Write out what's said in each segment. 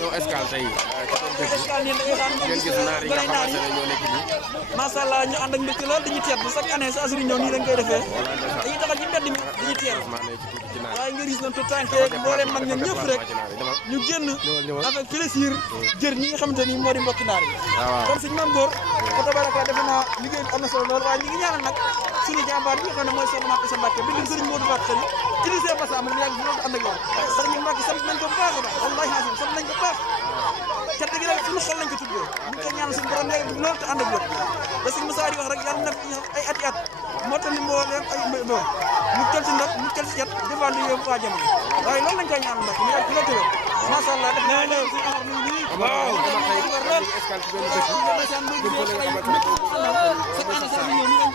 ñoo escale tey escale nii dañuy xaar ngeen gis naar yi nga xamante ne ñoo nekk nii macha allah ñu ànd ak mbégte lool dañuy teet chaque année saa suñu ñëw nii lañ koy defee dañuy taxal ci mbedd mi dañuy teet waaye nga gis nañ tout tànk mboolem mag ñoom ñëpp rek ñu génn avec plaisir jër ñi nga xamante ni moo di mbokki naar yi kon suñu maam góor ko tabaraka defe naa liggéey bi am na solo lool waaye ñu ngi ñaanal nag suñu jàmbaar bi nga xam ne mooy soxna Mate Issa Mbacke bi sëriñ Modou Fatou Sali ci lycée Bassa am mu yàgg fi loolu ànd ak yow sax ñu Mbacke sant nañ ko bu baax a baax wallahi asim sant nañ ko bu baax cat gi rek suñu xol lañ ko tuddee ñu ngi koy ñaanal suñu borom yàgg loolu te ànd ak yow da suñu Moussa di wax rek yàlla na fi ay ati at moo tax ni mbooleem ay mu tel si ndox mu tel si cat defal lu yóbbu waa jamono waaye loolu lañ koy ñaanal nag mu yàgg fi loolu tëwee macha allah def naa leen suñu amar ñu nii waaw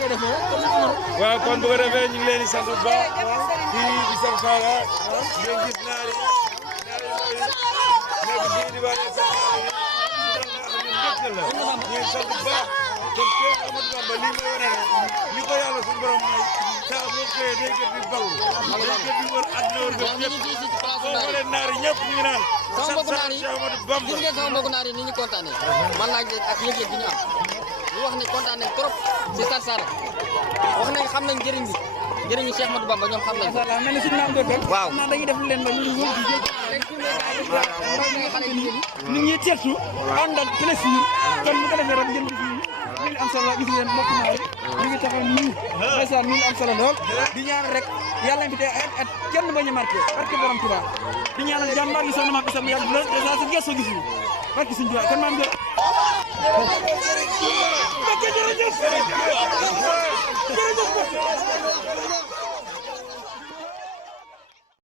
waaw kon bu ko defee ñu ngi leen di sant bu baax kii di sant Fara ngeen gis naari nekk fii di baax sant la ñu sant bu baax kon Cheikh Amadou Bamba lii mooy wane ne li ko yàlla suñu borom may saa boo xëyee day gën di baw day gën di wër àdduna wër gën ñëpp boo xoolee naari ñëpp ñu ngi naan sant Cheikh Amadou Bamba gis ngeen sama mbokku naar yi ni ñu kontaanee man laaj ak yëg-yëg bi ñu am ñu wax ne kontaan nañ trop ci Sarsara wax nañ xam nañ njëriñ bi njëriñu Cheikh Ahmadou Bamba ñoom xam nañ ko. mel ni suñu naan dëgg. waaw naa dañuy def leen ba ñu ngi wóor di nit ñi teertu ànd ak plaisir kon bu ko defee rek ngeen gis ñu am solo gis ngeen mbokk naa ñu ngi taxaw nii ndeysaan ñu am solo lool di ñaan rek yàlla nañ fi tey at kenn bañ a marqué barke borom Tuubaa di ñaanal jàmbaar gi soxna Mate Issa mu yàgg lool dèjà sa gëstu gis ñu barke suñu Tuubaa kon maam jërëjëf